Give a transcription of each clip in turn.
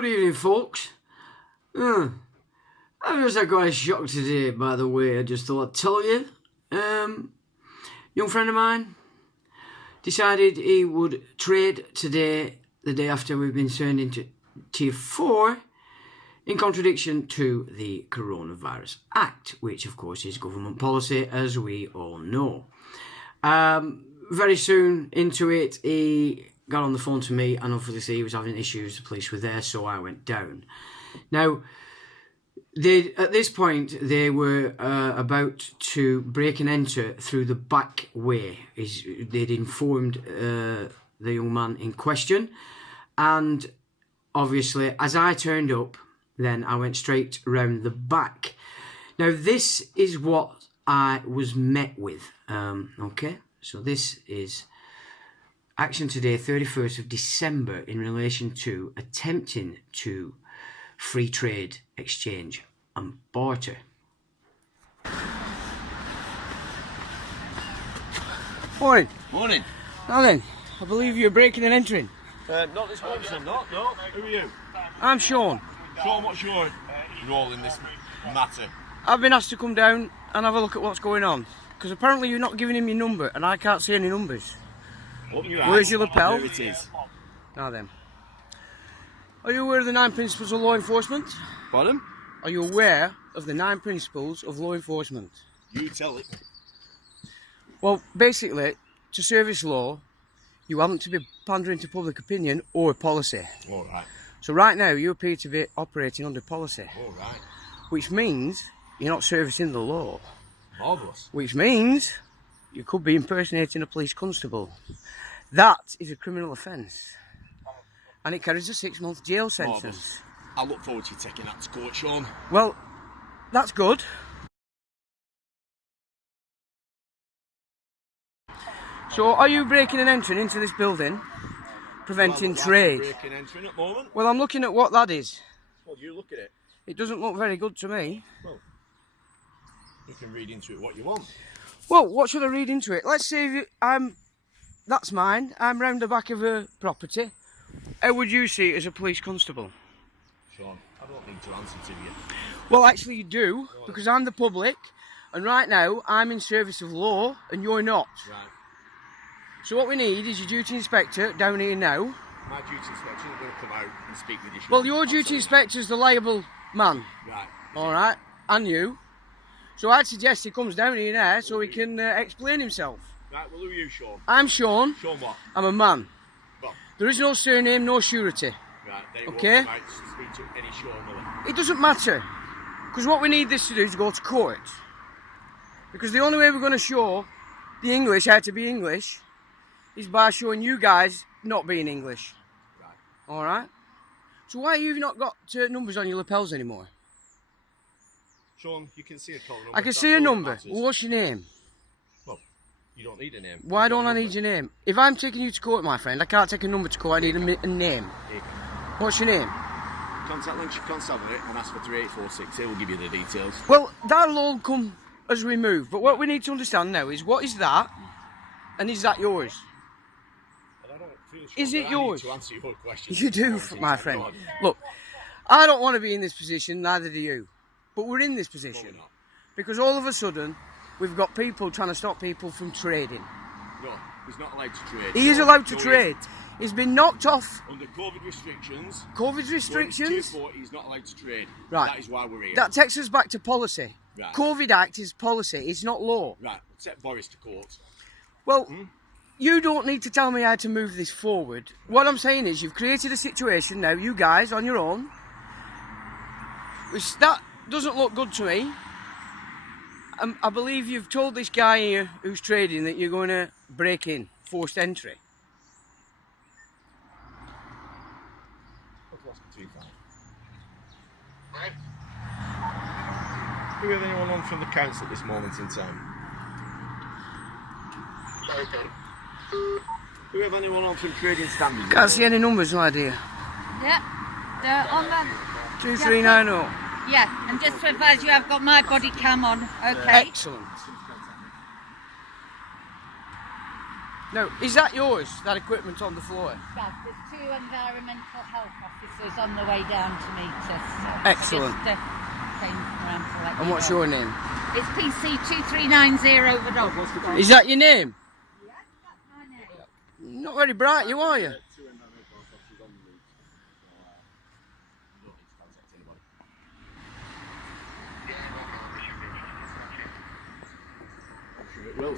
Good evening, folks. I've just had quite a shock today, by the way. I just thought I'd tell you. Young friend of mine decided he would trade today, the day after we've been turned into Tier 4, in contradiction to the Coronavirus Act, which of course is government policy, as we all know. Very soon into it, he got on the phone to me, and obviously he was having issues. The police were there, so I went down. Now, at this point, they were about to break and enter through the back way. They'd informed the young man in question, and obviously, as I turned up, then I went straight round the back. Now, this is what I was met with. Okay, so this is action today, 31st of December, in relation to attempting to free trade, exchange and barter. Morning. Morning. Now then, I believe you're breaking and entering. Not this morning, son, not. No. Who are you? I'm Sean. Sean, what's your role in this matter? I've been asked to come down and have a look at what's going on, because apparently you're not giving him your number and I can't see any numbers. Open your Where's eyes. your lapel? There it is. Now then, are you aware of the 9 principles of law enforcement? Pardon? Are you aware of the 9 principles of law enforcement? You tell it. Well, basically, to service law, you haven't to be pandering to public opinion or policy. All right. So right now, you appear to be operating under policy. All right. Which means you're not servicing the law. Marvellous. Which means you could be impersonating a police constable. That is a criminal offence. And it carries a 6-month jail sentence. Marvellous. I look forward to you taking that to court, Sean. Well, that's good. So, are you breaking and entering into this building, preventing trade? Breaking and entering at the moment. Well, I'm looking at what that is. Well, you look at it. It doesn't look very good to me. Well, you can read into it what you want. Well, what should I read into it? Let's say that's mine. I'm round the back of a property. How would you see it as a police constable? Sean, I don't need to answer to you. Well, actually you do, because I'm the public, and right now I'm in service of law, and you're not. Right. So what we need is your duty inspector down here now. My duty inspector is going to come out and speak with you, Sean. Well, your duty inspector's the liable man. Right. All right, and you. So I'd suggest he comes down here now so he can explain himself. Right, well, who are you, Sean? I'm Sean. Sean what? I'm a man. Well, There is no surname, no surety. right, they Okay. won't come out to speak to any Sean, will they? It doesn't matter, because what we need this to do is go to court. Because the only way we're going to show the English how to be English is by showing you guys not being English. Right. All right? So why have you not got numbers on your lapels anymore? Sean, you can see a colour number. I can That's see a all that number. matters. Well, what's your name? Well, you don't need a name. Why You've got don't a I need number. your name? If I'm taking you to court, my friend, I can't take a number to court. I need a name. Here you go. What's your name? Contact Lynch, contact it and ask for 3846. It will give you the details. Well, that'll all come as we move. But what we need to understand now is, what is that? And is that yours? But I don't feel sure Is that it I yours? need to answer your questions. You do, Thank my God. friend. Look, I don't want to be in this position, neither do you. But we're in this But position. we're not. Because all of a sudden, we've got people trying to stop people from trading. No, he's not allowed to trade. He is No, allowed to no, he trade. isn't. He's been knocked off Under COVID restrictions. COVID restrictions. Tier 4, he's not allowed to trade. Right. That is why we're here. That takes us back to policy. Right. COVID Act is policy, it's not law. Right, set Boris to court. Well, you don't need to tell me how to move this forward. What I'm saying is, you've created a situation now, you guys, on your own, which that doesn't look good to me. I believe you've told this guy here who's trading that you're going to break in, forced entry. Do we have anyone on from the council at this moment in time? Do we have anyone on from trading standards? Can't see any numbers, my dear. Yep, they're on the... 2390. Yeah, and just to advise you, I've got my body cam on, okay? Excellent. Now, is that yours, that equipment on the floor? Yeah, there's 2 environmental health officers on the way down to meet us. Excellent. I just, came around to let And you what's know. your name? It's PC 2390 the dog. Is that your name? Yeah, that's my name. Not very bright, you are you? Well,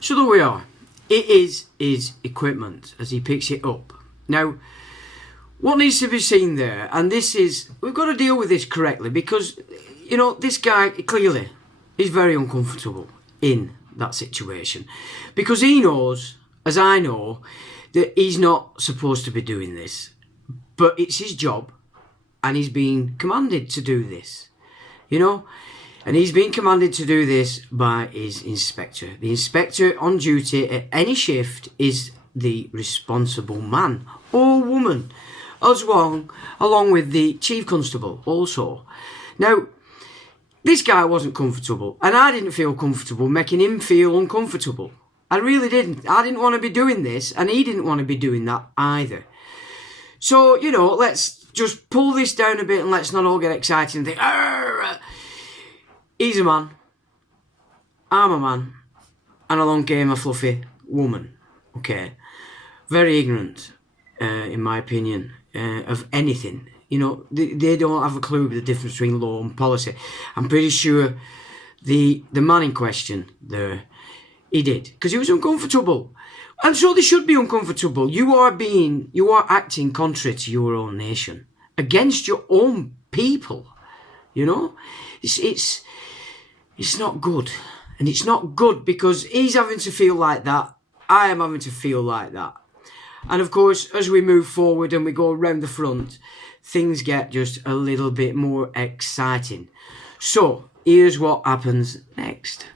So there we are. It is his equipment as he picks it up. Now, what needs to be seen there, and this is, we've got to deal with this correctly because, you know, this guy clearly is very uncomfortable in that situation because he knows, as I know, that he's not supposed to be doing this, but it's his job and he's being commanded to do this, you know, and he's being commanded to do this by his inspector. The inspector on duty at any shift is the responsible man or woman, as well, along with the chief constable also. Now, this guy wasn't comfortable, and I didn't feel comfortable making him feel uncomfortable. I really didn't. I didn't want to be doing this, and he didn't want to be doing that either. So, you know, let's just pull this down a bit and let's not all get excited and think, "Arr!" He's a man, I'm a man, and along came a fluffy woman, okay? Very ignorant, in my opinion, of anything. You know, they don't have a clue the difference between law and policy. I'm pretty sure the man in question there, he did, because he was uncomfortable. And so they should be uncomfortable. You are acting contrary to your own nation, against your own people, you know? It's not good. And it's not good because he's having to feel like that. I am having to feel like that. And of course, as we move forward and we go around the front, things get just a little bit more exciting. So, here's what happens next.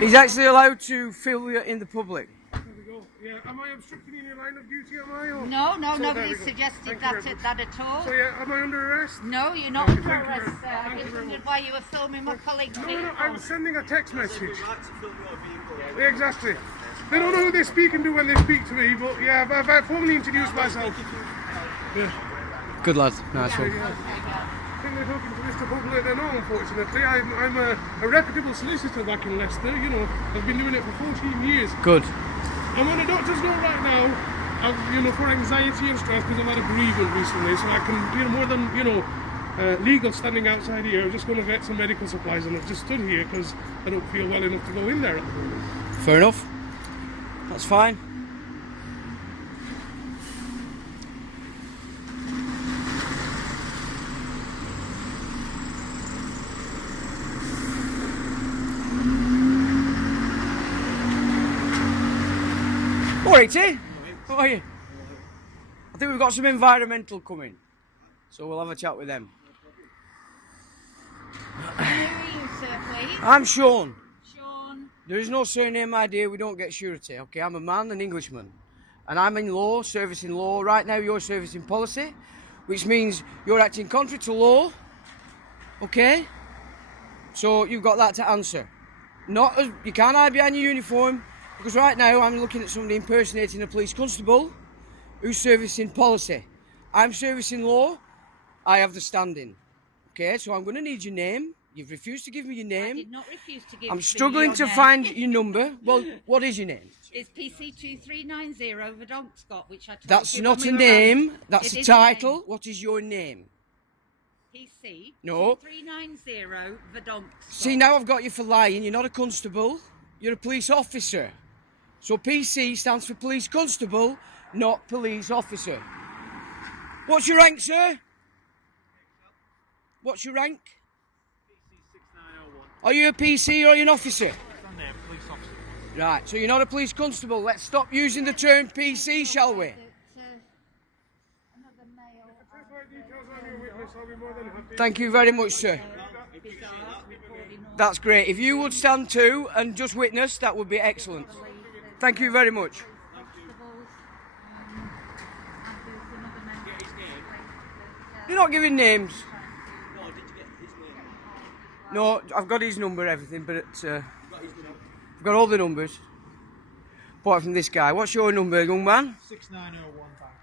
He's actually allowed to film you in the public. There we go. Yeah, am I obstructing in your line of duty, am I? Or? No, So there nobody we go. suggested Thank you that very much. that at all. So yeah, am I under arrest? No, you're not Thank under you very arrest. much. I Thank you just very wondered much. why you were filming my colleague's No, vehicle. I was sending a text message. Yeah, exactly. They don't know who they're speaking to when they speak to me, but yeah, I've formally introduced myself. Yeah. Good lad. Nice one. I think they're talking to Mr. Butler. They're not, unfortunately. I'm a reputable solicitor back in Leicester, you know. I've been doing it for 14 years. Good. I'm on a doctor's note right now, for anxiety and stress because I've had a bereavement recently, so I can be more than, legal standing outside here. I'm just going to get some medical supplies and I've just stood here because I don't feel well enough to go in there at the moment. Fair enough. That's fine. Alrighty. How are you? I think we've got some environmental coming, so we'll have a chat with them. Who are you, sir, please? I'm Sean. Sean. There is no surname, my dear. We don't get surety. Okay, I'm a man, an Englishman, and I'm in law, servicing law. Right now, you're servicing policy, which means you're acting contrary to law. Okay, so you've got that to answer. Not as you can't hide behind your uniform. Because right now I'm looking at somebody impersonating a police constable who's servicing policy. I'm servicing law, I have the standing. Okay, so I'm going to need your name, You've refused to give me your I name. did not refuse to give I'm you struggling your to name. find your number. Well, what is your name? It's PC2390 Verdonkskott, which I told That's you not when a we were name. on. That's It a is name. title. What is your name? PC No. 2390 Verdonkskott. See, now I've got you for lying. You're not a constable. You're a police officer. So PC stands for police constable, not police officer. What's your rank, sir? What's your rank? Are you a PC or are you an officer? Police officer. Right, so you're not a police constable. Let's stop using the term PC, shall we? Another male. If my details on your witness, I'll be more than happy. Thank you very much, sir. That's great. If you would stand too and just witness, that would be excellent. Thank you very much. You're not giving names. No, did you get his name? No, I've got his number, everything, but I've got all the numbers. Apart from this guy. What's your number, young man? 6901, thanks.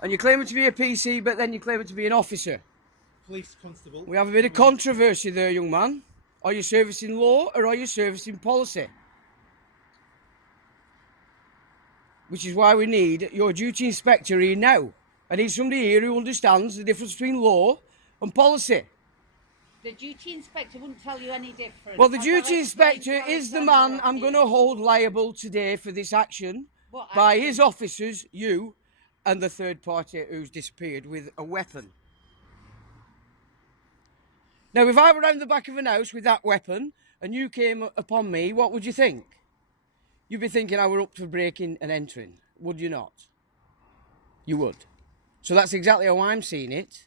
And you're claiming to be a PC, but then you're claiming to be an officer. Police constable. We have a bit of controversy there, young man. Are you servicing law or are you servicing policy? Which is why we need your duty inspector here now. I need somebody here who understands the difference between law and policy. The duty inspector wouldn't tell you any different. Well, the As duty I've explained inspector to is the Alexander man I'm here. going to hold liable today for this action What by action? his officers, you, and the third party who's disappeared with a weapon. Now, if I were around the back of an house with that weapon and you came upon me, what would you think? You'd be thinking I were up for breaking and entering, would you not? You would. So that's exactly how I'm seeing it,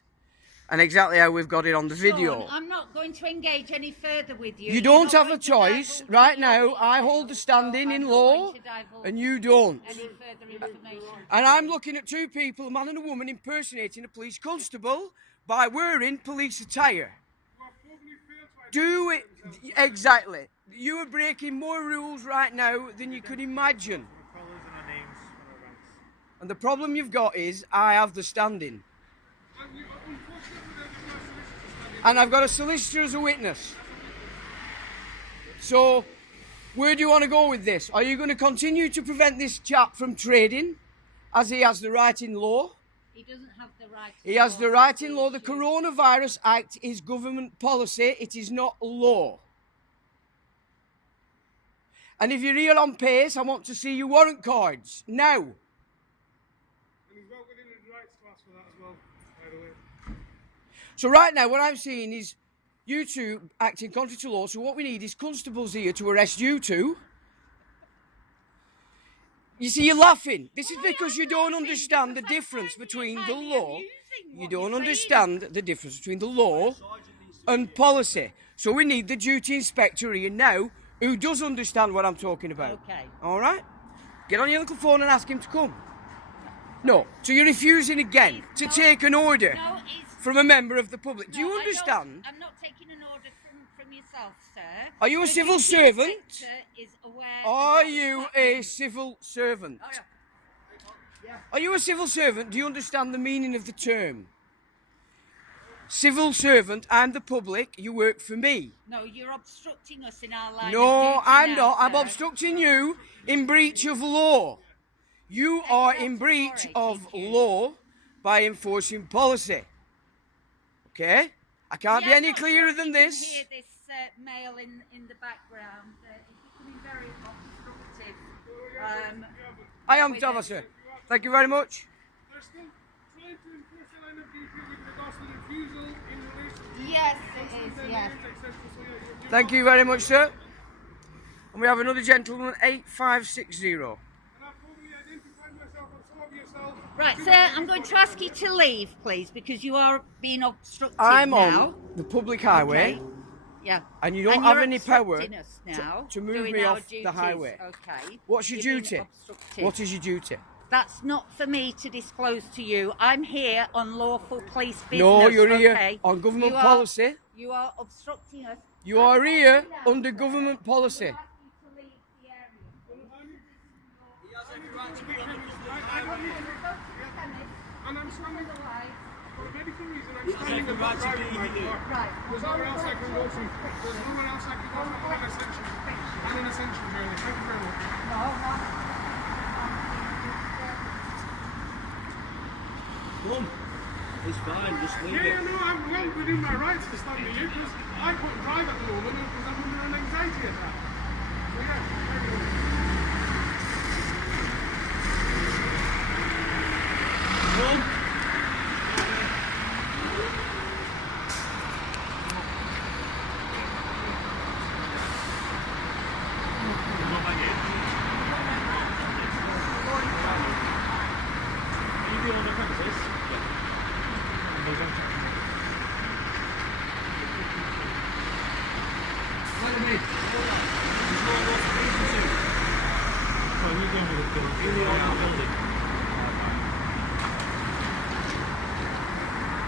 and exactly how we've got it on the video. Sean, I'm not going to engage any further with you. You You're don't not have a going to choice. divulge Right any now, of I the hold the details, standing so in I'm law, not going to divulge and you don't. any further information. And I'm looking at two people, a man and a woman, impersonating a police constable by wearing police attire. Do it exactly. You are breaking more rules right now than you could imagine. Colours and our names and our ranks. And the problem you've got is I have the standing. And I've got a solicitor as a witness. So, where do you want to go with this? Are you going to continue to prevent this chap from trading, as he has the right in law? He doesn't have the right. He has the right in law. The Coronavirus Act is government policy. It is not law. And if you're here on pace, I want to see your warrant cards now. And he's well within his rights to ask for that as well, by the way. So right now, what I'm seeing is you two acting contrary to law. So what we need is constables here to arrest you two. You see, you're laughing. This is because you don't understand the difference between the law. You don't understand the difference between the law and policy. So we need the duty inspector here now who does understand what I'm talking about. Okay. All right? Get on your little phone and ask him to come. No. So you're refusing again to take an order No, it's. from a member of the public. Do No, you I don't- understand? I'm not taking an order from yourself, sir. Are you a The civil duty servant? inspector is aware Are of you what's a happening. civil servant? Are you a civil servant? Do you understand the meaning of the term? Civil servant, I'm the public, you work for me. No, you're obstructing us in our line. No, of duty I'm now, not. I'm sir. obstructing you in breach of law. You are in breach sorry, of thank you. law by enforcing policy. Okay? I can't be Yeah, any not clearer sure than if you this. can hear this male in the background. It's becoming very obstructive. I am with Thomas, it. sir. Thank you very much. They're still trying to enforce the line of duty with regards to the refusal in relation to Yes, it is. their Yes. names, etc. So you're Thank you very much, sir. And we have another gentleman, 8560. And I've formally identified myself and so have yourself. Right, sir. I'm going to ask you to leave, please, because you are being obstructive I'm now. on the public highway. Okay. Yeah. And you don't And have you're any power obstructing us now, to move doing me our off the duties. highway. Okay. What's your You're being duty? obstructive. What is your duty? That's not for me to disclose to you. I'm here on lawful police business. No, you're here okay? on government You are- policy. You are obstructing us. You are here under government policy. I ask you to leave the area. And I'm standing for a medical the reason I'm standing and not driving my car. Right. There's nowhere else I can go to. There's nowhere else I can go to. I'm an essential. I'm an essential, really. Thank you very much. No, no. Come. It's fine, just leave Yeah, it. no, I'm well within my rights to stand with you because I couldn't drive at the moment because I'm under an anxiety attack. So yeah, thank you. Come.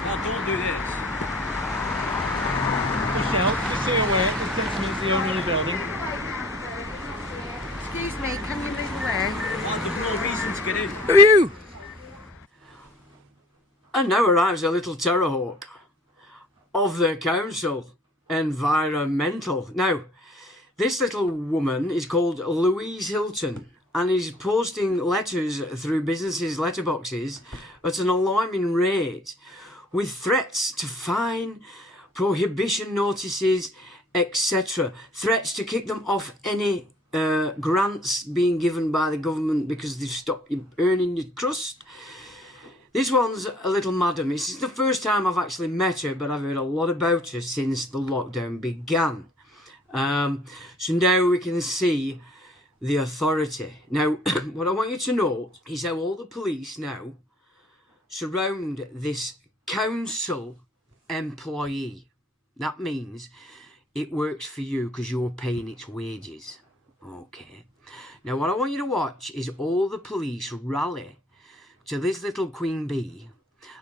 Now don't do this. Michelle, just stay away. This gentleman's the owner of the building. Excuse me, can you move away? Well, there's no reason to get in. Who are you? And now arrives a little terrorhawk of the council environmental. Now, this little woman is called Louise Hilton and is posting letters through businesses' letterboxes at an alarming rate with threats to fine, prohibition notices, etc. Threats to kick them off any grants being given by the government because they've stopped you earning your trust. This one's a little madam. This is the first time I've actually met her, but I've heard a lot about her since the lockdown began. So now we can see the authority. Now, what I want you to note is how all the police now surround this council employee. That means it works for you because you're paying its wages. Okay. Now, what I want you to watch is all the police rally to this little queen bee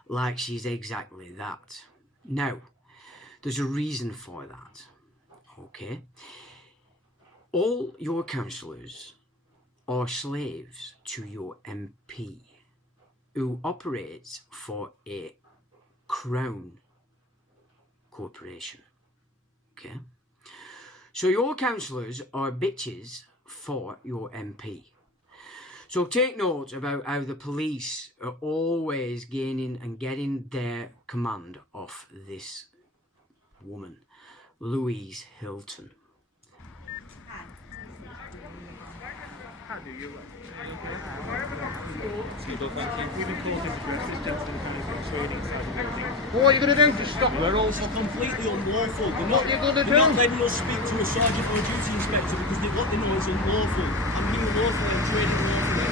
like she's exactly that. Now, there's a reason for that. Okay? All your councillors are slaves to your MP who operates for a crown corporation. Okay? So your councillors are bitches for your MP. So take note about how the police are always gaining and getting their command off this woman, Louise Hilton. We've been called this address. This gentleman kind of persuading inside the building. What are you going to do? Just stop. We're also completely unlawful. They're What are you gonna they're not do? letting us speak to a sergeant or a duty inspector because what they know is unlawful. I'm here lawfully, I'm trading lawfully.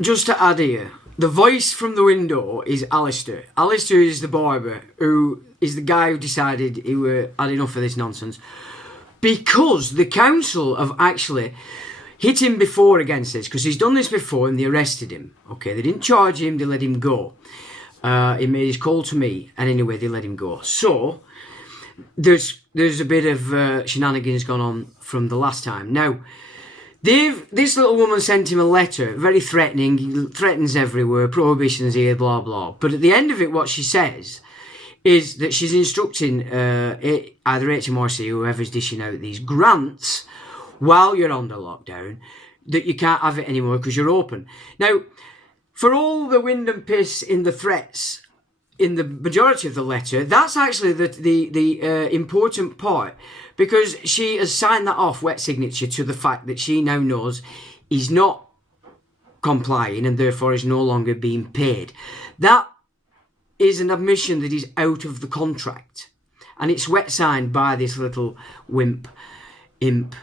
Just to add here, the voice from the window is Alistair. Alistair is the barber, who is the guy who decided he were had enough of this nonsense. Because the council have actually hit him before against this, because he's done this before and they arrested him. Okay, they didn't charge him, they let him go. He made his call to me, and anyway, they let him go. So, there's a bit of shenanigans gone on from the last time. Now, this little woman sent him a letter, very threatening. He threatens everywhere, prohibitions here, blah, blah. But at the end of it, what she says is that she's instructing either HMRC or whoever's dishing out these grants while you're under lockdown, that you can't have it anymore because you're open. Now, for all the wind and piss in the threats in the majority of the letter, that's actually the important part, because she has signed that off, wet signature, to the fact that she now knows he's not complying and therefore is no longer being paid. That is an admission that he's out of the contract, and it's wet signed by this little imp,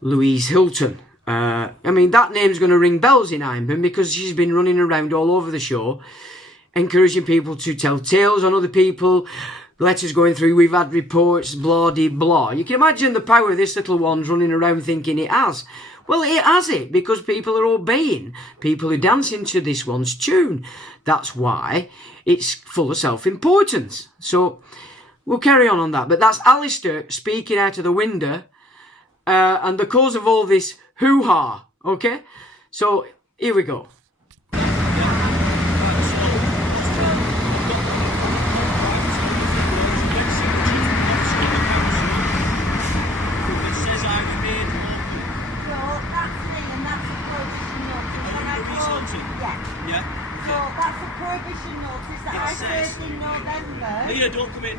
Louise Hilton. I mean, that name's going to ring bells in Ironburn because she's been running around all over the show, encouraging people to tell tales on other people, letters going through, we've had reports, blah, de blah. You can imagine the power this little one's running around thinking it has. Well, it has it, because people are obeying, people who dance into this one's tune. That's why it's full of self-importance. So we'll carry on that. But that's Alistair speaking out of the window, and the cause of all this hoo-ha, okay? So here we go. Yeah. So that's a prohibition notice that I served in November. Leah, don't come in.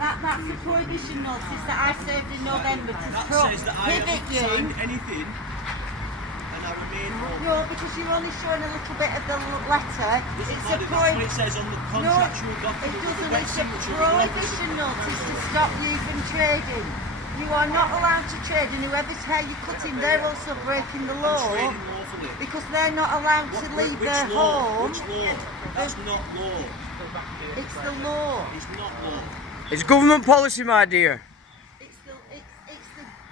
That's a prohibition notice that I served in November to That says that I prohibit haven't you. signed anything and I remain open. No, because you're only showing a little bit of the letter. Doesn't It's matter, a that's what it says on the contractual it document. doesn't. The It's a signature of the office. prohibition notice to stop you from trading. You are not allowed to trade, and whoever's hair you're cutting, they're also breaking the I'm law trading lawfully. because they're not allowed to leave Which their law? home. Which law? That's not law. It's the law. It's not law. It's government policy, my dear. It's the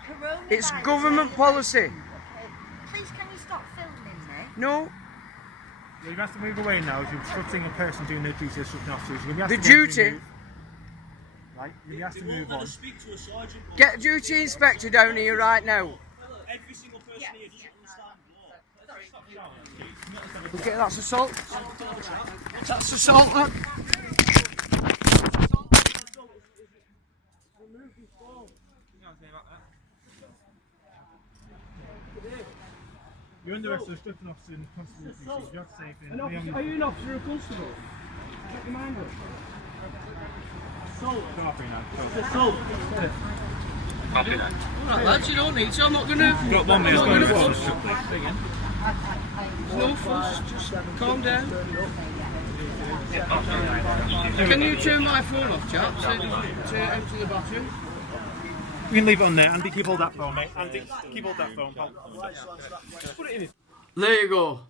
coronavirus. It's government policy. Okay. Please, can you stop filming me? No, You have to move away now. You're obstructing a person doing their duty as an officer. You're gonna be asked the to move, duty. move. Right, you're gonna be asked to They won't move let on. us speak to a sergeant. Get a duty inspector down here right now. Every single person here doesn't understand law. Okay, that's assault. That's assault. Look. You're under arrest for obstructing an officer in the constable duty. You have to say anything. Are you an officer or a constable? Check your mind up. Assault. Coffee now. Assault. Alright, lads, you don't need to. I'm not going to. Got 1 minute. I'm not going to fuss. No fuss. Just calm down. Can you turn my phone off, chap? To empty the bathroom. You can leave it on there. Andy, keep hold that phone, mate. Andy, keep hold that phone. Put it in. There you go.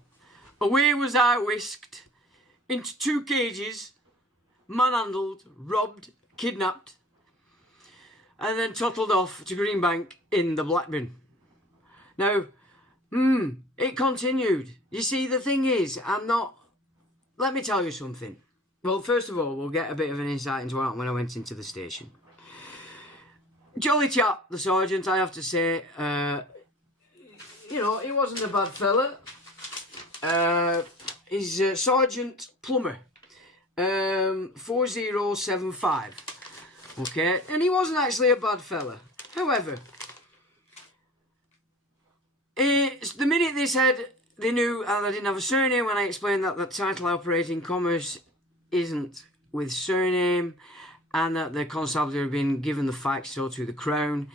Away was I whisked into 2 cages, manhandled, robbed, kidnapped, and then tottled off to Greenbank in the Blackburn. Now, it continued. You see, the thing is, let me tell you something. Well, first of all, we'll get a bit of an insight into what happened when I went into the station. Jolly chap, the sergeant, I have to say. He wasn't a bad fella. He's Sgt Plummer, 4075. Okay, and he wasn't actually a bad fella. However, the minute they said they knew I didn't have a surname, when I explained that the title I operate in commerce isn't with surname, and that the constabulary had been given the facts so to the Crown,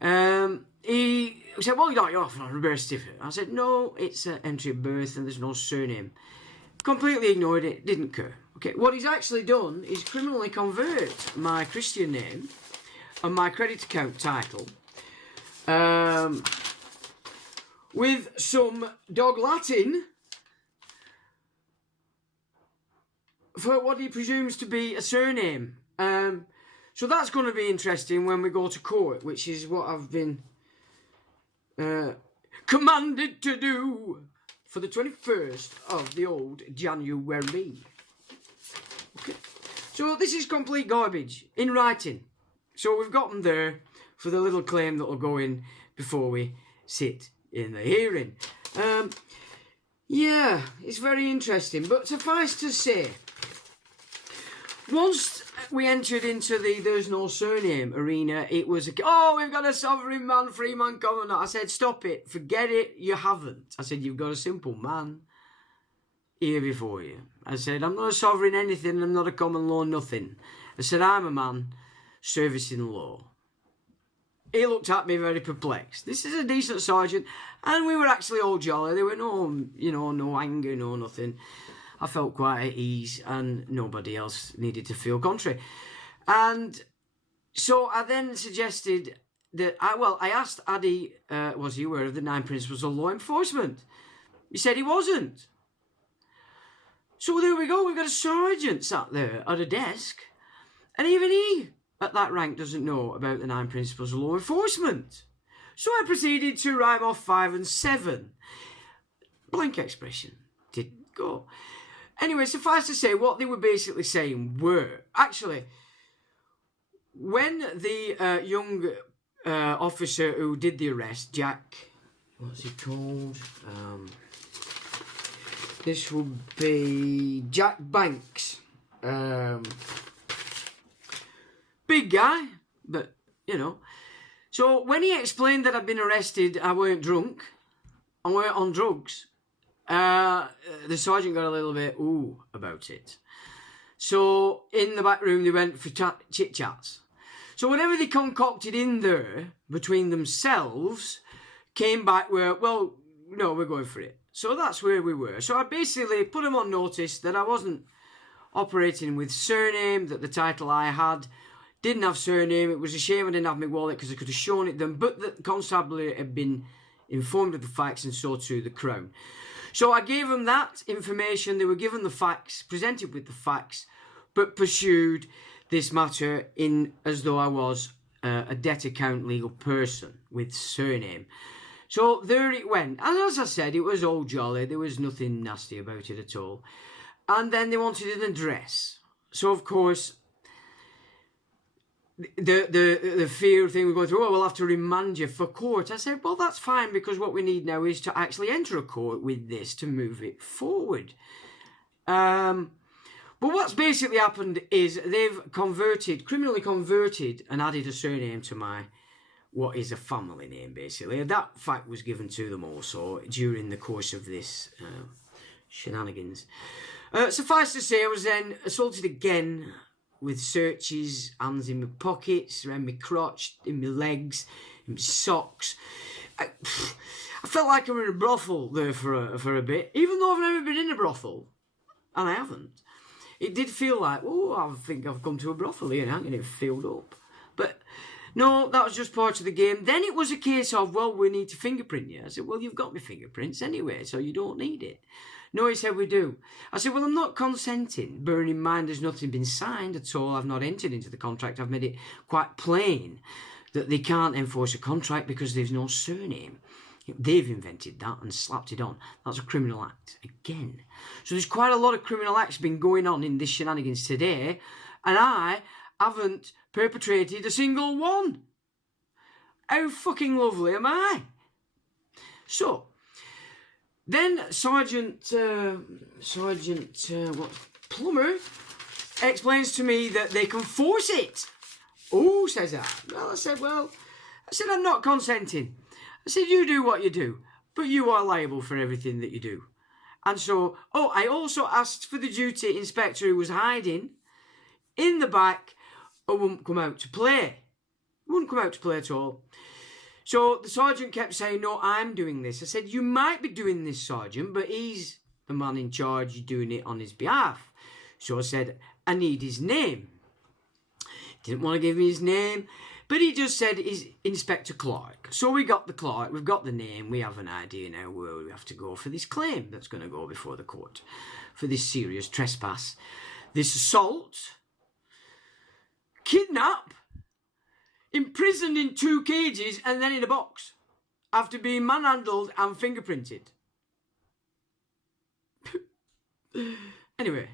he said, well, you're off on a birth certificate. I said, no, it's an entry of birth and there's no surname. Completely ignored it, didn't care. Okay, what he's actually done is criminally convert my Christian name and my credit account title with some dog Latin for what he presumes to be a surname. So that's going to be interesting when we go to court, which is what I've been commanded to do for the 21st of the old January. Okay. So this is complete garbage in writing. So we've got them there for the little claim that will go in before we sit in the hearing. Yeah, it's very interesting. But suffice to say, once we entered into the there's no surname arena, it was, we've got a sovereign man, free man, common. I said, stop it, forget it, you haven't. I said, you've got a simple man here before you. I said, I'm not a sovereign anything, I'm not a common law nothing. I said, I'm a man servicing law. He looked at me very perplexed. This is a decent sergeant, and we were actually all jolly. There were no anger, no nothing. I felt quite at ease, and nobody else needed to feel contrary. And so I then suggested that, I asked Addy, was he aware of the 9 principles of law enforcement? He said he wasn't. So there we go, we've got a sergeant sat there at a desk, and even he, at that rank, doesn't know about the 9 principles of law enforcement. So I proceeded to rhyme off 5 and 7. Blank expression. Didn't go. Anyway, suffice to say, what they were basically saying were, actually, when the young officer who did the arrest, Jack, what's he called? This would be Jack Banks. Big guy, but you know. So when he explained that I'd been arrested, I weren't drunk, I weren't on drugs, the sergeant got a little bit ooh about it. So in the back room they went for chit-chats. So whatever they concocted in there between themselves came back where, well, no, we're going for it. So that's where we were. So I basically put them on notice that I wasn't operating with surname, that the title I had didn't have surname. It was a shame I didn't have my wallet because I could have shown it them, but the constabulary had been informed of the facts, and so too the Crown. So I gave them that information. They were given the facts, presented with the facts, but pursued this matter in as though I was a debt account legal person with surname. So there it went. And as I said, it was all jolly. There was nothing nasty about it at all. And then they wanted an address. So of course, the fear thing we're going through, oh, we'll have to remand you for court. I said, well, that's fine, because what we need now is to actually enter a court with this to move it forward. But what's basically happened is they've criminally converted and added a surname to my, what is a family name, basically. That fact was given to them also during the course of this shenanigans. Suffice to say, I was then assaulted again with searches, hands in my pockets, around my crotch, in my legs, in my socks. I felt like I was in a brothel there for a bit, even though I've never been in a brothel, and I haven't. It did feel like, oh, I think I've come to a brothel here and I'm getting filled up. But no, that was just part of the game. Then it was a case of, well, we need to fingerprint you. I said, well, you've got my fingerprints anyway, so you don't need it. No, he said, we do. I said, well, I'm not consenting. Bearing in mind there's nothing been signed at all. I've not entered into the contract. I've made it quite plain that they can't enforce a contract because there's no surname. They've invented that and slapped it on. That's a criminal act again. So there's quite a lot of criminal acts been going on in this shenanigans today, and I haven't perpetrated a single one. How fucking lovely am I? So then Sgt Plummer explains to me that they can force it. Oh, says I. Well, I said, I'm not consenting. I said, you do what you do, but you are liable for everything that you do. And so, I also asked for the duty inspector who was hiding in the back and wouldn't come out to play. Wouldn't come out to play at all. So the sergeant kept saying, no, I'm doing this. I said, you might be doing this, sergeant, but he's the man in charge doing it on his behalf. So I said, I need his name. Didn't want to give me his name, but he just said he's Inspector Clark. So we got the Clark, we've got the name, we have an idea now where we have to go for this claim that's going to go before the court for this serious trespass, this assault, kidnap, imprisoned in 2 cages and then in a box after being manhandled and fingerprinted. Anyway,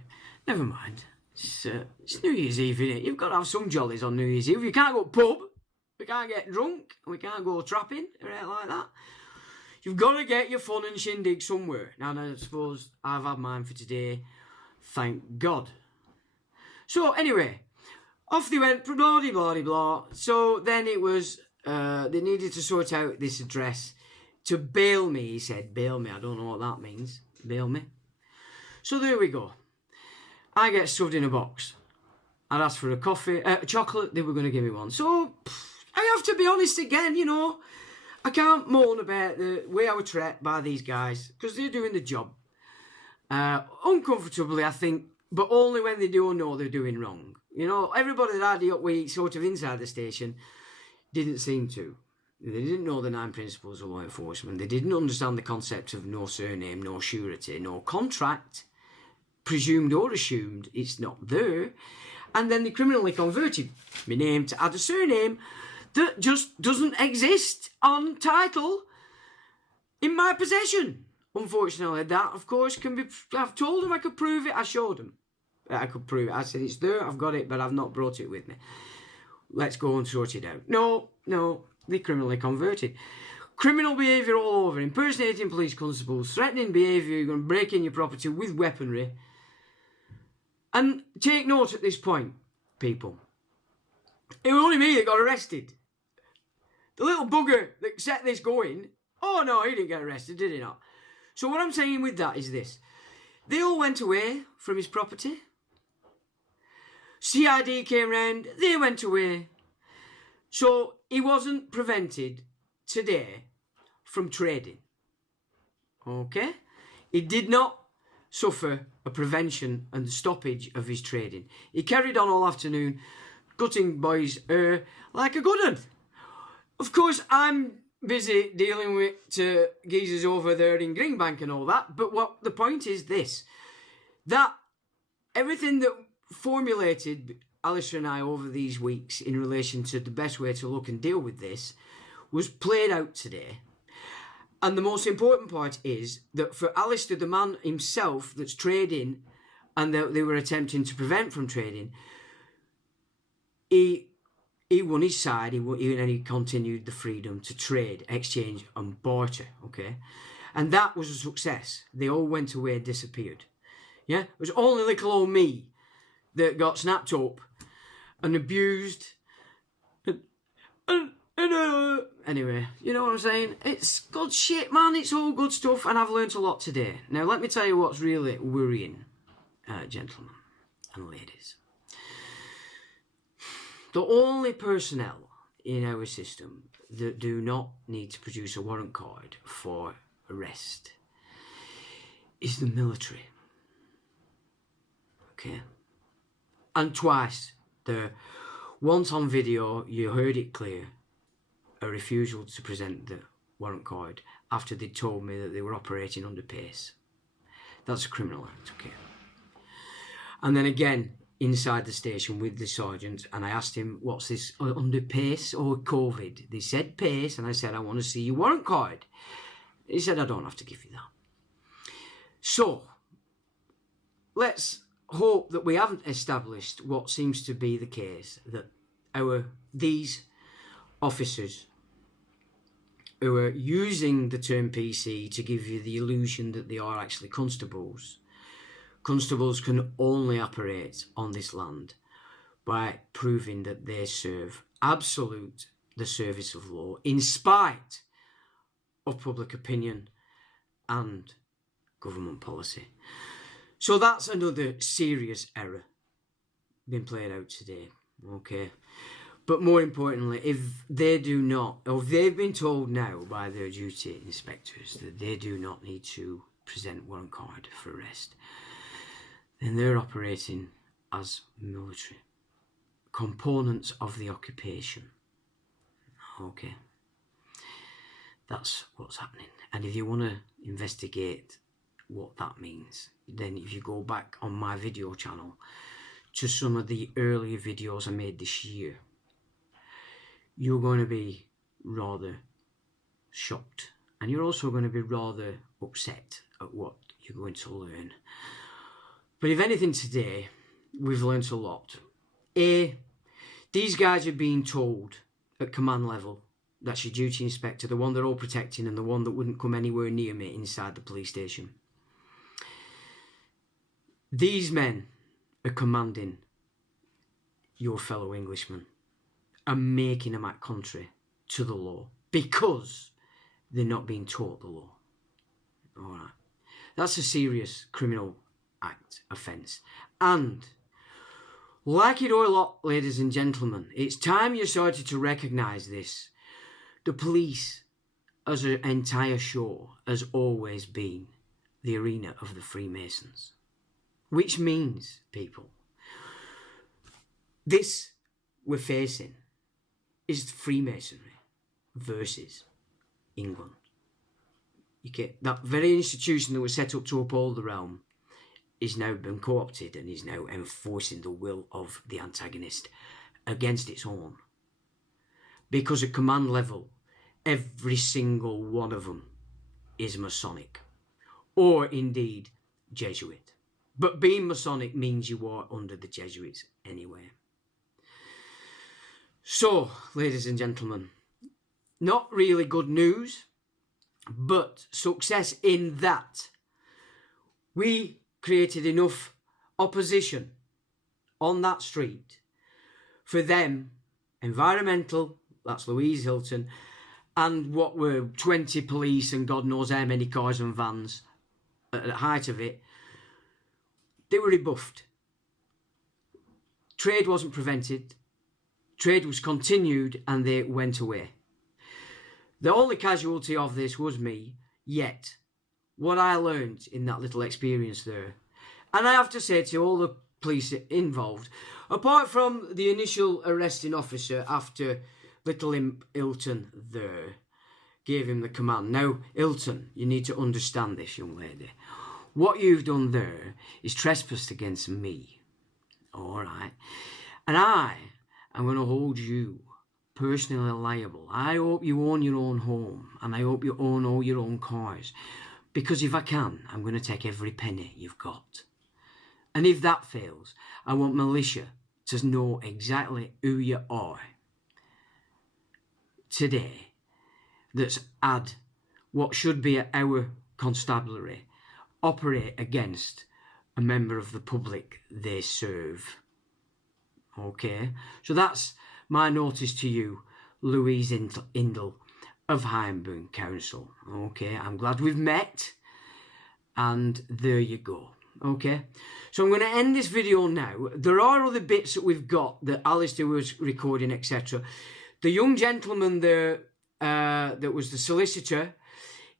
never mind. It's New Year's Eve, innit? You've got to have some jollies on New Year's Eve. You can't go pub, we can't get drunk, we can't go trapping or anything like that. You've got to get your fun and shindig somewhere. Now, I suppose I've had mine for today, thank God. So anyway, off they went, blah, blah, blah, blah. So then it was, they needed to sort out this address to bail me. He said, bail me. I don't know what that means. Bail me. So there we go. I get stuffed in a box. I'd asked for a chocolate. They were going to give me one. So I have to be honest again, you know. I can't moan about the way I was treated by these guys because they're doing the job. Uncomfortably, I think, but only when they do know they're doing wrong. You know, everybody that I dealt with sort of inside the station didn't seem to. They didn't know the 9 principles of law enforcement. They didn't understand the concept of no surname, no surety, no contract, presumed or assumed it's not there. And then they criminally converted my name to add a surname that just doesn't exist on title in my possession. Unfortunately, that, of course, can be... I've told them I could prove it. I showed them that I could prove it. I said, it's there, I've got it, but I've not brought it with me. Let's go and sort it out. No, they criminally converted. Criminal behaviour all over, impersonating police constables, threatening behaviour, you're going to break in your property with weaponry. And take note at this point, people. It was only me that got arrested. The little bugger that set this going, oh no, he didn't get arrested, did he not? So what I'm saying with that is this. They all went away from his property. CID came round, they went away. So he wasn't prevented today from trading. Okay? He did not suffer a prevention and stoppage of his trading. He carried on all afternoon, cutting boys' hair like a good one. Of course, I'm busy dealing with geezers over there in Greenbank and all that, but what the point is this, that everything that formulated Alistair and I over these weeks in relation to the best way to look and deal with this was played out today. And the most important part is that for Alistair, the man himself that's trading and that they were attempting to prevent from trading, he won his side, and he continued the freedom to trade, exchange and barter, okay? And that was a success. They all went away and disappeared. Yeah? It was only little old me that got snapped up and abused. Anyway, you know what I'm saying? It's good shit, man. It's all good stuff, and I've learnt a lot today. Now, let me tell you what's really worrying, gentlemen and ladies. The only personnel in our system that do not need to produce a warrant card for arrest is the military. Okay? And twice there. Once on video, you heard it clear, a refusal to present the warrant card after they told me that they were operating under pace. That's a criminal act, okay? And then again, inside the station with the sergeant, and I asked him, what's this, under pace or COVID? They said pace, and I said, I want to see your warrant card. He said, I don't have to give you that. So, let's hope that we haven't established what seems to be the case, that these officers who are using the term PC to give you the illusion that they are actually constables. Constables can only operate on this land by proving that they serve the service of law in spite of public opinion and government policy. So that's another serious error being played out today, okay? But more importantly, if they do not, or if they've been told now by their duty inspectors that they do not need to present warrant card for arrest, then they're operating as military components of the occupation. Okay. That's what's happening. And if you want to investigate what that means, then if you go back on my video channel to some of the earlier videos I made this year, you're going to be rather shocked, and you're also going to be rather upset at what you're going to learn. But if anything today, we've learnt a lot. A, these guys are being told at command level, that's your duty inspector, the one they're all protecting and the one that wouldn't come anywhere near me inside the police station. These men are commanding your fellow Englishmen and making them act contrary to the law because they're not being taught the law. All right. That's a serious criminal act, offence. And like it or not, ladies and gentlemen, it's time you started to recognise this. The police, as an entire show, has always been the arena of the Freemasons. Which means, people, this we're facing is Freemasonry versus England. You get that very institution that was set up to uphold the realm is now been co-opted and is now enforcing the will of the antagonist against its own. Because at command level, every single one of them is Masonic, or indeed Jesuit. But being Masonic means you are under the Jesuits anyway. So, ladies and gentlemen, not really good news, but success in that we created enough opposition on that street for them, environmental, that's Louise Hilton, and what were 20 police and God knows how many cars and vans at the height of it, they were rebuffed. Trade wasn't prevented, trade was continued, and they went away. The only casualty of this was me, yet what I learned in that little experience there, and I have to say to all the police involved, apart from the initial arresting officer after little Hilton there gave him the command. Now, Hilton, you need to understand this, young lady. What you've done there is trespassed against me. All right. And I am going to hold you personally liable. I hope you own your own home, and I hope you own all your own cars. Because if I can, I'm going to take every penny you've got. And if that fails, I want militia to know exactly who you are today, that's had what should be our constabulary operate against a member of the public they serve. Okay, so that's my notice to you, Louise Hindle of Hyndburn Council. Okay, I'm glad we've met, and there you go. Okay, so I'm going to end this video now. There are other bits that we've got that Alistair was recording, etc. The young gentleman there that was the solicitor,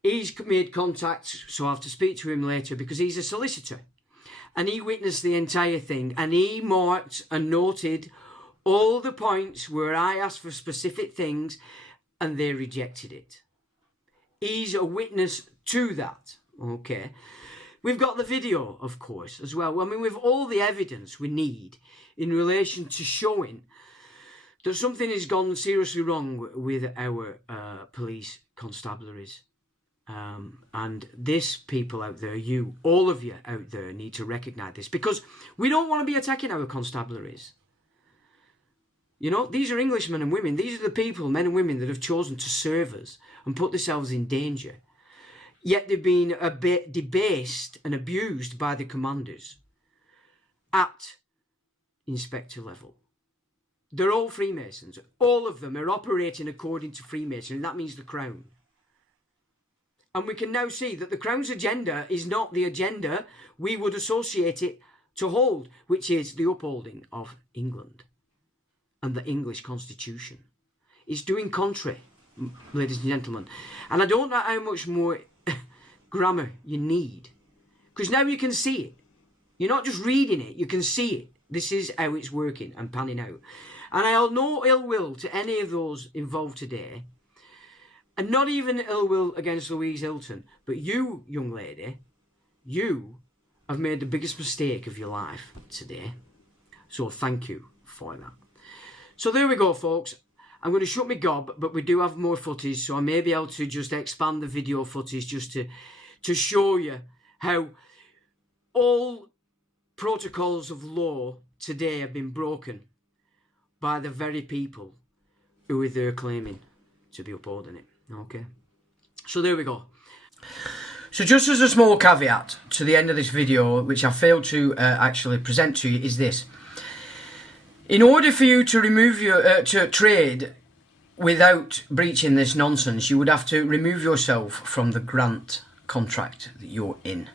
he's made contact, so I'll have to speak to him later because he's a solicitor. And he witnessed the entire thing, and he marked and noted all the points where I asked for specific things and they rejected it. He's a witness to that, okay? We've got the video, of course, as well. I mean, we've all the evidence we need in relation to showing that something has gone seriously wrong with our police constabularies. And this, people out there, you, all of you out there, need to recognise this, because we don't want to be attacking our constabularies. You know, these are Englishmen and women. These are the people, men and women, that have chosen to serve us and put themselves in danger. Yet they've been a bit debased and abused by the commanders at inspector level. They're all Freemasons. All of them are operating according to Freemasonry, and that means the Crown. And we can now see that the Crown's agenda is not the agenda we would associate it to hold, which is the upholding of England and the English Constitution. It's doing contrary, ladies and gentlemen. And I don't know how much more grammar you need, because now you can see it. You're not just reading it, you can see it. This is how it's working and panning out. And I have no ill will to any of those involved today, and not even ill will against Louise Hilton, but you, young lady, you have made the biggest mistake of your life today. So thank you for that. So there we go, folks. I'm going to shut my gob, but we do have more footage, so I may be able to just expand the video footage just to show you how all protocols of law today have been broken by the very people who are there claiming to be upholding it. Okay, so there we go. So just as a small caveat to the end of this video, which I failed to actually present to you, is this. In order for you to remove your to trade without breaching this nonsense, you would have to remove yourself from the grant contract that you're in.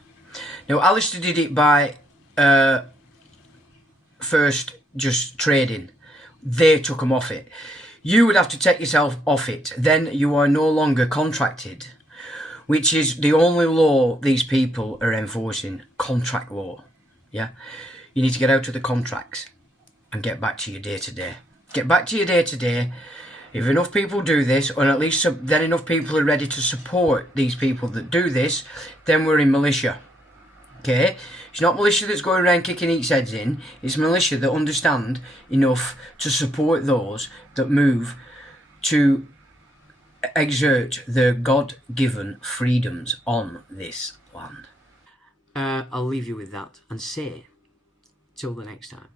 Now, Alistair did it by first just trading. They took him off it. You would have to take yourself off it. Then you are no longer contracted, which is the only law these people are enforcing, contract law. Yeah, you need to get out of the contracts and get back to your day-to-day. Get back to your day-to-day. If enough people do this, or at least then enough people are ready to support these people that do this, then we're in militia. Okay? It's not militia that's going around kicking each heads in. It's militia that understand enough to support those that move to exert their God-given freedoms on this land. I'll leave you with that and say, till the next time.